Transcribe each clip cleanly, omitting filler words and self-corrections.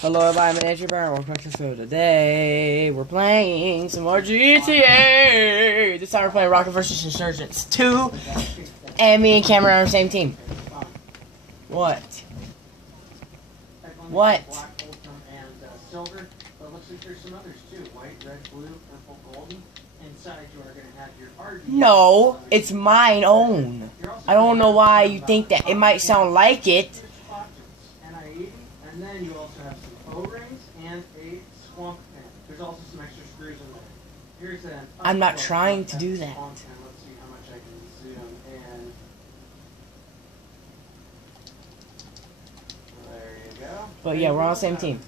Hello everybody, my name's Baron. Welcome back to the show. Today we're playing some more GTA. This time we're playing Rocket vs. Insurgents 2, and me and Cameron are on the same team. What? What? Silver, but looks like there's some others too. White, red, blue, purple, golden. Inside you are going to have your RG. No, it's mine own. I don't know why you think that. It might sound like it. And then you also have some O-rings and a swamp fan. There's also some extra screws in there. Here's an I'm not trying to do that. Let's see how much I can zoom in. There you go. But yeah, we're on the same team.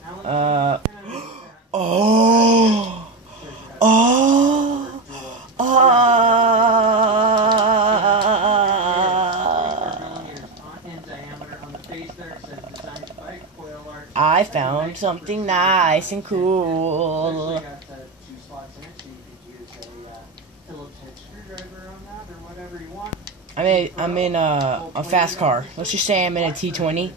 I found something nice and cool. I'm in a fast car. Let's just say I'm in a T20.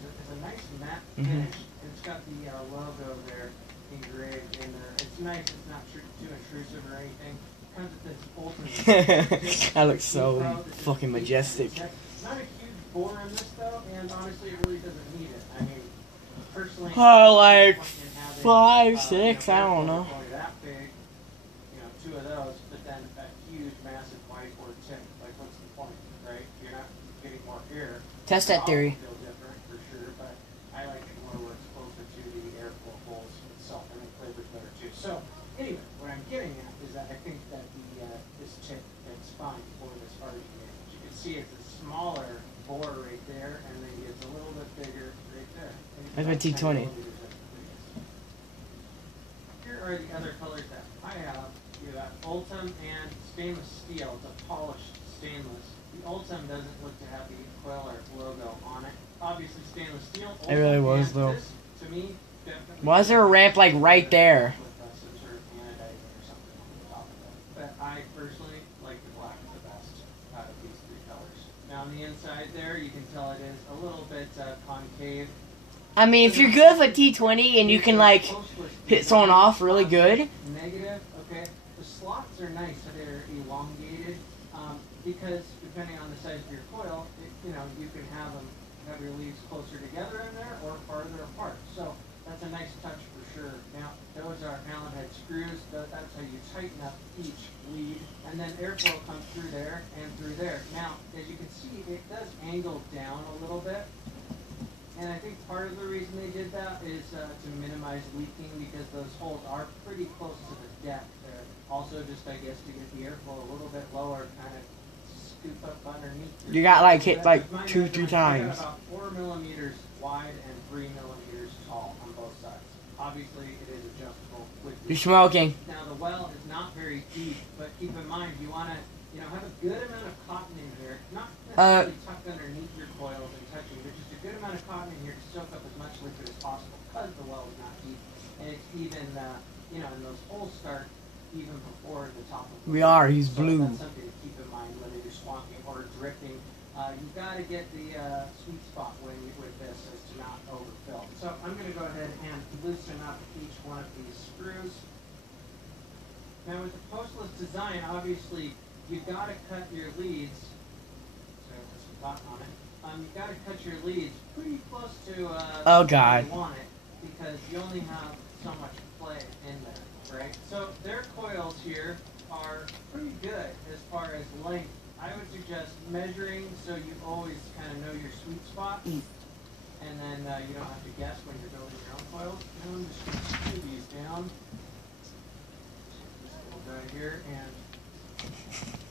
It's got the logo there engraved in there. It's nice. It's not too intrusive or anything. It comes with this ultimate. That looks so fucking majestic. Not a huge bore in this though, and honestly, it really doesn't need it. I mean, personally, like 5, 6, I don't know. That big, two of those, but then a huge, massive whiteboard tip. Like, what's the point, right? You're not getting more air. Test that theory. Feel different for sure, but I like it more where it's closer to the airflow holes itself, and it flavors better too. So, anyway, what I'm getting at is that I think that this tip is fine for this RG unit. You can see it's a smaller bore right there, and then it's a little bit bigger right there. That's my T20. Here are the other colors that I have. You have Ultim and stainless steel. It's a polished stainless. The Ultim doesn't look to have the coil or logo on it. Obviously, stainless steel. It really was though. This, to me, definitely. Why is there a ramp like right there? But I personally like the black the best out of these three colors. Now on the inside there, you can tell it is a little bit concave. I mean, if you're good with T20 and you can like hit someone off really good. Negative, okay. The slots are nice, so they're elongated because depending on the size of your coil, you can have your leads closer together in there or farther apart. So that's a nice touch for sure. Now those are Allen head screws. That's how you tighten up each lead, and then airflow comes through there and through there. Now, as you can see, it does angle down a little bit. And I think part of the reason they did that is to minimize leaking because those holes are pretty close to the deck there. Also, just I guess to get the airflow a little bit lower, kind of scoop up underneath. You got like hit like 2, 3 times. About 4 millimeters wide and 3 millimeters tall on both sides. Obviously, it is adjustable. You're smoking. Now the well is not very deep, but keep in mind you want to have a good amount of cotton in here, not necessarily tucked underneath your coils and touching, but just a good amount of cotton in here to soak up as much liquid as possible because the well is not deep, and it's even and those holes start even before the top of the He's blue. That's something to keep in mind whether you're swamping or dripping. You've got to get the sweet spot with this as to not overfill. So I'm going to go ahead and loosen up each one of these screws. Now with the postless design, obviously you've got to cut your leads. So put some cotton on it. You've got to cut your leads pretty close to oh God. where you want it because you only have so much play in there, right? So their coils here are pretty good as far as length. I would suggest measuring so you always kind of know your sweet spot, and then you don't have to guess when you're building your own coils. Now I'm just going to screw these down. Take this little guy here and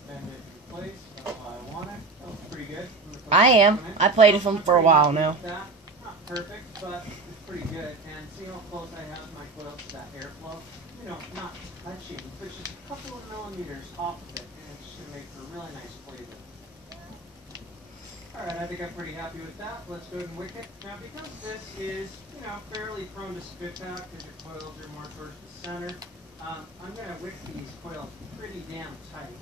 bend it in place. That's how I want it. That looks pretty good. I am. I played with them for a while now. Not perfect, but it's pretty good. And see how close I have my coil to that airflow? Not touching, but just a couple of millimeters off of it, and it's going to make for a really nice flavor. Alright, I think I'm pretty happy with that. Let's go ahead and wick it. Now, because this is, fairly prone to spit out because your coils are more towards the center, I'm going to wick these coils pretty damn tight.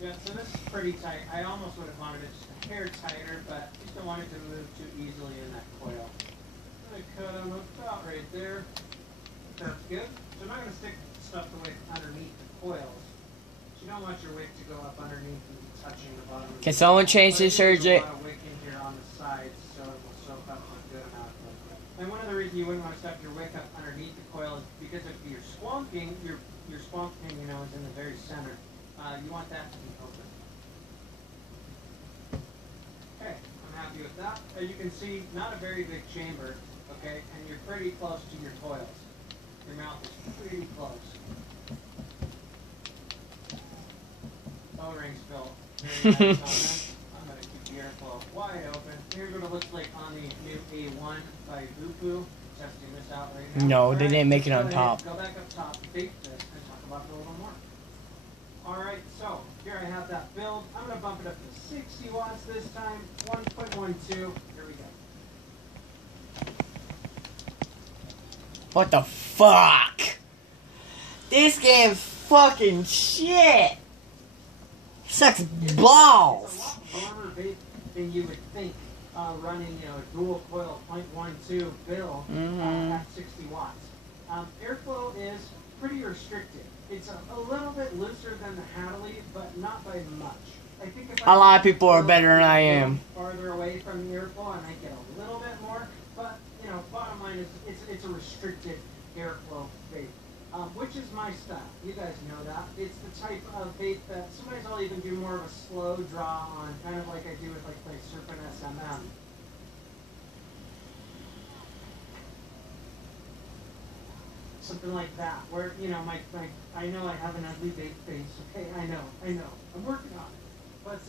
Yeah, so this is pretty tight. I almost would have wanted it just a hair tighter, but just don't want it to move too easily in that coil. I'm going to cut them about right there. That's good. So I'm not going to stick stuff the wick underneath the coils. You don't want your wick to go up underneath and be touching the bottom. Can someone change the insergint? There's a lot of wick in here on the sides, so it will soak up a good amount of liquid. And one of the reasons you wouldn't want to stuff your wick up underneath the coil is because if you're squonking, your squonk pin, you know, is in the very center. You want that to be open. Okay, I'm happy with that. As you can see, not a very big chamber, okay, and you're pretty close to your coils. Your mouth is pretty close. O-ring spill. Very nice on that. I'm going to keep the airflow wide open. Here's what it looks like on the new A1 by Bupu. Testing this out right now. No, they didn't make it on top. Go back up top, bake this, and talk about it a little more. Alright, so here I have that build. I'm going to bump it up to 60 watts this time. 1.12. Here we go. What the fuck? This game's fucking shit. Sucks balls. It's a lot warmer vape than you would think. Running, you know, a dual coil 0.12 build at 60 watts. Airflow is pretty restricted. It's a little bit looser than the Hadley, but not by much. I think if a lot of people are better than I am. Farther away from the airflow, I might get a little bit more. But you know, bottom line is it's a restricted airflow vape. Which is my style. You guys know that. It's the type of vape that sometimes I'll even do more of a slow draw on, kind of like I do with like my Serpent SMM. Something like that, where, you know, I know I have an ugly vape face, okay, I know, I'm working on it. But,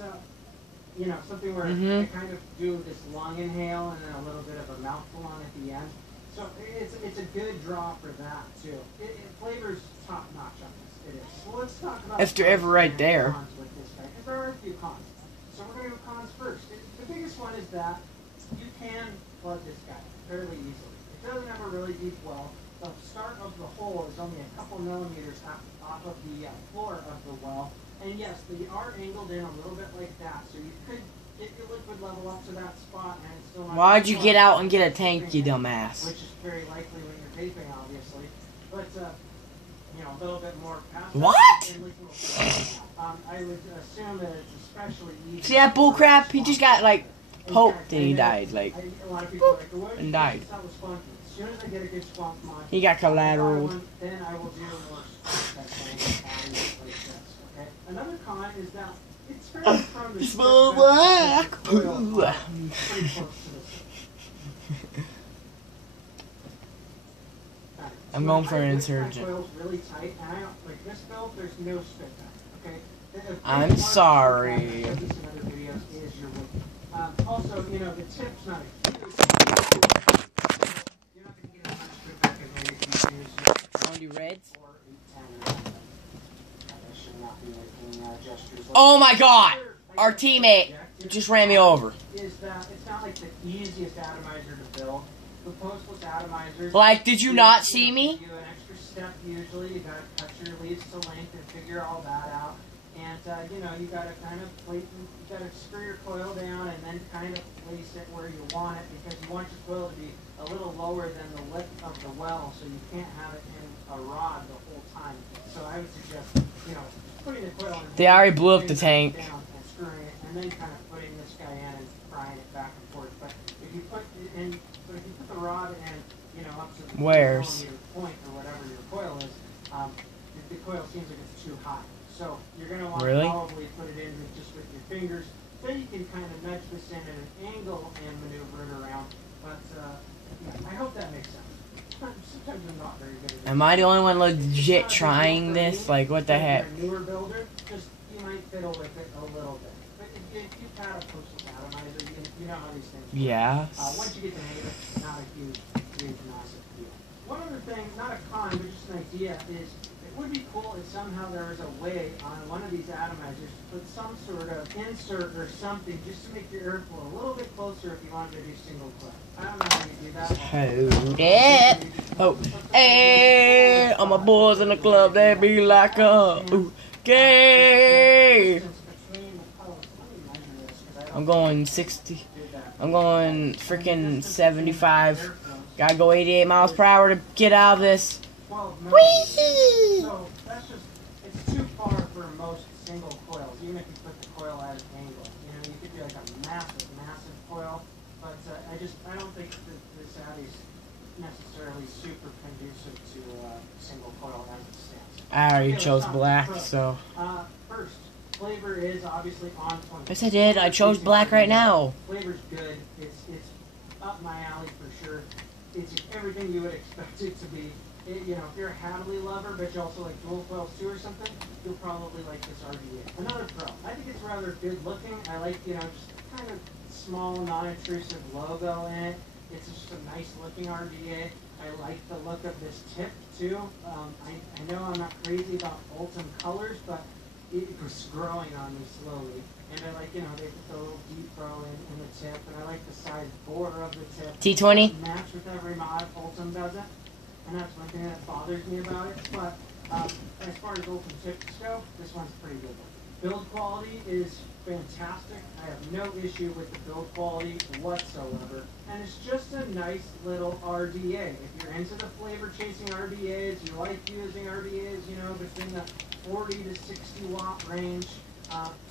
you know, something where I kind of do this long inhale and then a little bit of a mouthful on at the end. So it's a good draw for that too. It flavors top notch on this. It is. So let's talk about if they're ever right there. Cons with this guy, because there are a few cons. So we're going to go cons first. The biggest one is that you can plug this guy fairly easily. It doesn't have a really deep well. The start of the hole is only a couple millimeters off of the floor of the well. And yes, they are angled in a little bit like that, so you could get your liquid level up to that spot and it's still not. Why'd you get out and get a tank, you dumbass? Which is very likely when you're vaping, obviously. But, you know, a little bit more past what? I would assume that it's especially easy. See that bullcrap? He just got, like, poked and he died, like, a lot of people are like, well, and died. As soon as I get a good swamp mod, He got collateral. then I will do more stuff like this. Okay? Another con is that it's fairly prone to smell black. pretty close to this. I'm going for an insurgent. My coil's really tight, and I don't like this build. There's no spit back. Okay. I'm sorry. I've shown this in other videos. Is your wood. Also, you know, the tip's not a huge. You're not going to get as much spit back as maybe if you use Only reds? or 810 or something. I should not be making gestures. Like Oh my god! Our teammate just ran me over. Is that it's not like the easiest atomizer to build. The postless atomizers. Like, did you not see me? You an extra step usually. You gotta cut your leaves to length and figure all that out. And you know, you gotta kind of you gotta screw your coil down and then kind of place it where you want it because you want your coil to be a little lower than the lip of the well, so you can't have it in a rod the whole time. So I would suggest, you know, putting the coil in. They already blew up the tank. Down and screwing it, and then kind of putting this guy in and prying it back and forth. But if you put it in, if you put the rod in, you know, up to the Where's? point or whatever your coil is, the coil seems like it's too high. So you're going to want Really? to probably put it in just with your fingers. Then you can kind of nudge this in at an angle and maneuver it around. But yeah, I hope that makes sense. Sometimes I'm not very good at it. Am I the only one legit trying this? Like, what the heck? If you're a newer builder, just you might fiddle with it a little bit. But if you've had a postal atomizer, you know how these things work. Yeah. Once you get the hang of it, not a huge, massive deal. One other thing, not a con, but just an idea, is it would be cool if somehow there was a way on one of these atomizers to put some sort of insert or something just to make your airflow a little bit closer if you wanted to do single clip. I don't know how you do that. Hold it. Oh, hey, all my boys in the club, they be like, okay. I'm going 60. I'm going freaking 75. Gotta go 88 miles per hour to get out of this. Whee! So that's just, it's too far for most single coils, even if you put the coil at an angle. You know, you could do like a massive coil, but I don't think that this Audis necessarily super conducive to single coil as it stands. I already chose black, so. First, flavor is obviously on point. Yes, I did. I chose black right now. Flavor's good. It's up my alley for sure. It's everything you would expect it to be. You know, if you're a Hadley lover, but you also like dual coils too or something, you'll probably like this RDA. Another pro. I think it's rather good looking. I like, you know, just kind of small, non-intrusive logo in it. It's just a nice looking RDA. I like the look of this tip too. I know I'm not crazy about Ultim colors, but it was growing on me slowly. And I like, you know, they put the little deep pro in the tip, and I like the size border of the tip. T20? Match with every mod. Ultim does it. And that's one thing that bothers me about it. But as far as Ultim tips go, this one's pretty good. Build quality is fantastic. I have no issue with the build quality whatsoever. And it's just a nice little RDA. If you're into the flavor chasing RDAs, you like using RDAs, you know, between the 40 to 60 watt range,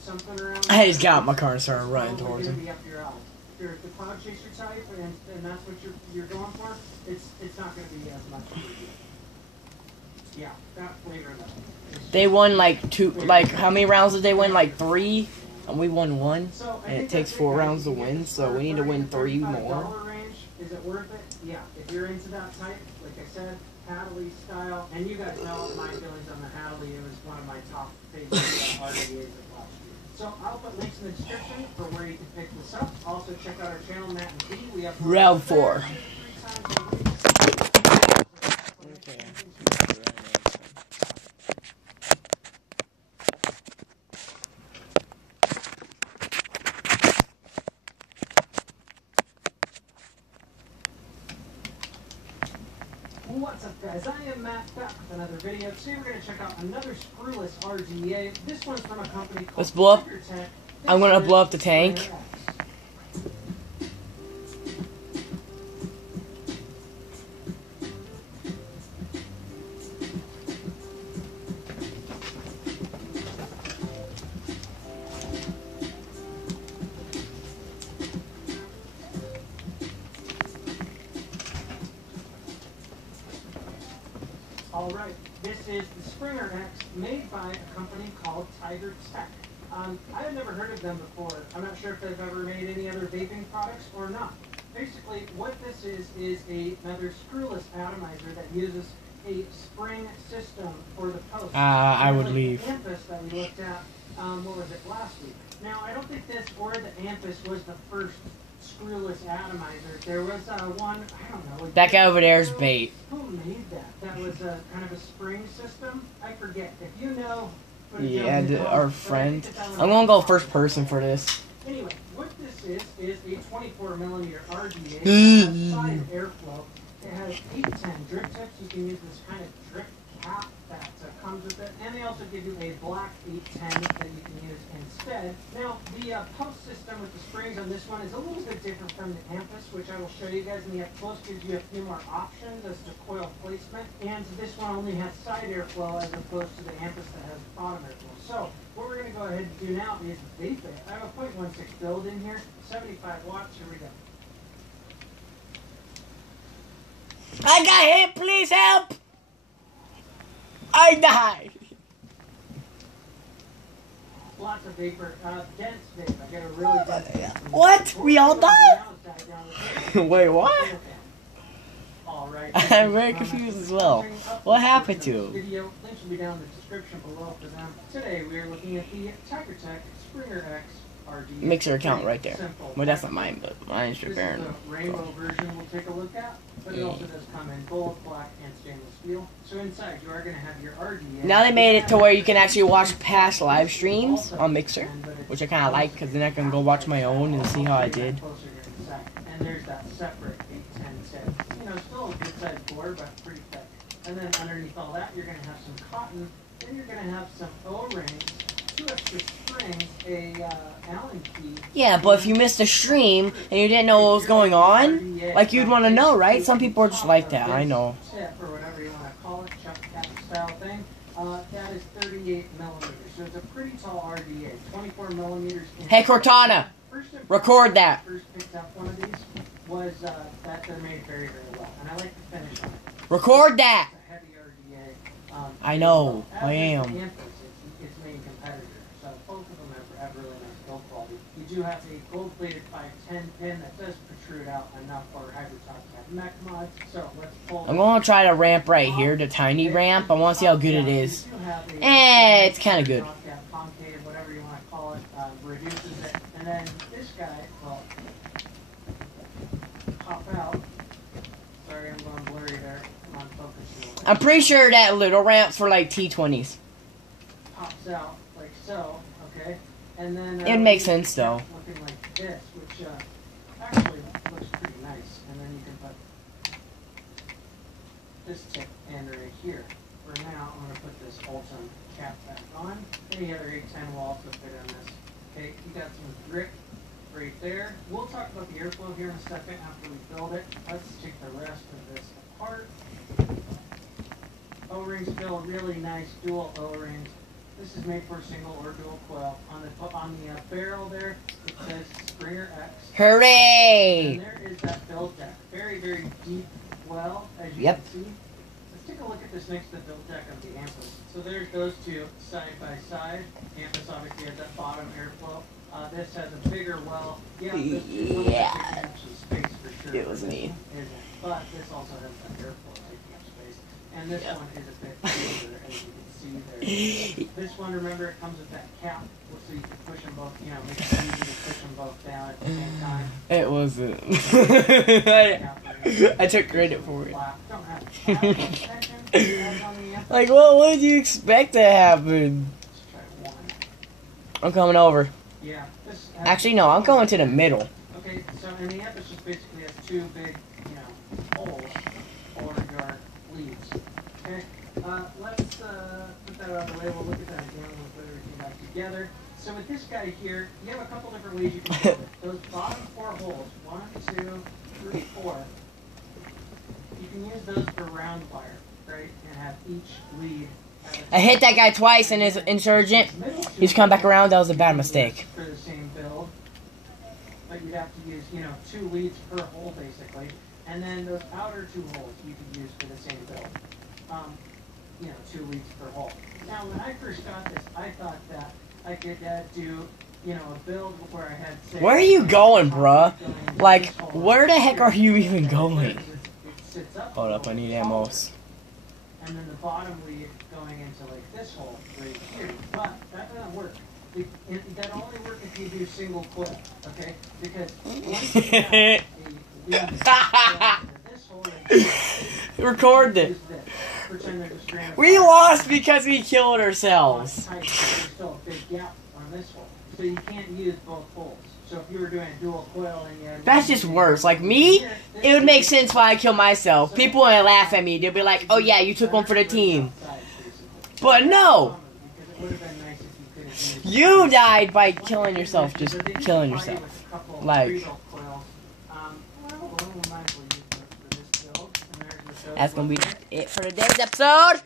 something around there. I just got out my car and started running towards him. Be up your alley. If you're the cloud chaser type and that's what you're going for, it's not going to be as much for you. Yeah, that flavor level. They won like how many rounds did they win? Like 3, and we won 1. And it takes 4 rounds to win, so we need to win 3 more. Range, is it worth it? Yeah, if you're into that type, like I said, Hadley style, and you guys know my feelings on the Hadley. It was one of my top favorite RDAs of last year. So I'll put links in the description for where you can pick this up. Also check out our channel, Matt and P. We have round 4. Okay. What's up, guys? I am Matt, back with another video. Today we're going to check out another screwless RDA. This one's from a company called Let's blow up. Roket. I'm gonna blow up the tank. Alright, this is the Springer X made by a company called Tiger Tech. I had never heard of them before. I'm not sure if they've ever made any other vaping products or not. Basically, what this is another screwless atomizer that uses a spring system for the post. I would leave. The Ampus that we looked at, what was it, last week. Now, I don't think this or the Ampus was the first screwless atomizer. There was one, I don't know. That guy over there is bait. Who made that? That was a kind of a spring system? I forget. If you know... Yeah, our friend. I'm gonna go first person for this. Anyway, what this is a 24mm RDA. It has side airflow. It has 810 drip tips. You can use this kind of drip cap that comes with it. And they also give you a black 810 that you can use instead. Now, the pump system with the springs on this one is a little bit different from the Ampus, which I will show you guys in the up close. Gives you a few more options as to coil placement. And this one only has side airflow as opposed to the Ampus that has bottom airflow. So, what we're going to go ahead and do now is vape it. I have a 0.16 build in here, 75 watts. Here we go. I got hit, please help! I died! Lots of vapor, dense vape. I got a really dense vape. What? We all died? Wait, what? Alright. I'm very confused as well. What happened to him? Video links will be down in the description below for them. Today we are looking at the Tiger Tech Springer X RD. Mixer account right there. Well, that's not mine, but mine's This is repairing. the rainbow version we'll take a look at, but it also does come in gold, black, and stainless steel. So inside you are going to have your RDA. Now they made it to where you can actually watch past live streams on Mixer, which I kind of like because then I can go watch my own and see how I did. And there's that separate 810 tip. You know, still a good sized board, but pretty thick. And then underneath all that, you're going to have some cotton. Then you're going to have some O-rings 2 extra springs, a Allen key. Yeah, but if you missed a stream and you didn't know what was going on, like you'd want to know, right? Some people are just like that. I know. Tip, or whatever you want to call it, chuck cap style thing. That is 38 millimeters. So it's a pretty tall RDA. 24 millimeters. Hey Cortana, record that. First picked up one of these was that they're made very, very well, and I like the finish on it. Record that. It's a heavy RDA. I know. As I am. is the Ampus, its main competitor. So both of them have really nice build quality. You do have a gold-plated 510 pin that does protrude out enough for hybrid top cap mech mods. So let's pull. I'm gonna try to ramp right here, the tiny ramp. I want to see how good it is. It's kind of good. Concave, whatever you want to call it, reduces it. And then this guy, well, pop out. Sorry, I'm going blurry there. I'm on focus. I'm pretty sure that little ramp's for like T20s. Pops out like so, okay? And then It makes sense though. Looking like this, which actually looks pretty nice. And then you can put this tip in right here. For now, I'm going to put this Ultim cap back on. Any other 810 will also fit on this. Okay, you got some grip right there. We'll talk about the airflow here in a second after we build it. Let's take the rest of this apart. O-rings feel really nice, dual O-rings. This is made for a single or dual coil. On the barrel there, it says Springer X. Hooray! And there is that build deck. Very, very deep well, as you can see. Let's take a look at this next to the build deck of the Ampus. So there's those two side by side. Ampus obviously has that bottom airflow. This has a bigger well. Yeah, this is actually space for sure. It was me. But this also has that airflow taking up space. And this one is a bit bigger, as you can see there. This one, remember, it comes with that cap, so you can push them both, you know, make it easy to push them both down at the same time. It wasn't. I took credit for it. Like, what did you expect to happen? I'm coming over. Yeah. Actually, no, I'm going to the middle. Okay, so in the Ampus just basically has two big, you know, holes for your leads. Okay, let's put that out of the way. We'll look at that again when we put everything back together. So with this guy here, you have a couple different ways you can build it. Those bottom 4 holes, 1, 2, 3, 4, you can use those for round wire, right? And have each lead. I hit that guy twice in his insurgent. He's come back around. That was a bad mistake. For the same build, but you'd have to use, you know, 2 leads per hole basically, and then those outer 2 holes you could use for the same build. You know, 2 leads per hole. Now, when I first got this, I thought that I could do, you know, a build where I had. Say, where are you going, bruh? Like, where the heck are you even going? Hold up, I need ammo. And then the bottom lead going into like this hole right here. But that doesn't work. That only works if you do single coil, okay? Because once you have a lead into this hole right here, record it. We lost because we killed ourselves. There's still a big gap on this hole. So you can't use both holes. So if you were doing a dual coil and you had... That's just worse. Like me, it would make sense why I kill myself. People would laugh at me. They'll be like, oh yeah, you took one for the team. But no! You died by killing yourself, just killing yourself. Like... That's gonna be it for today's episode.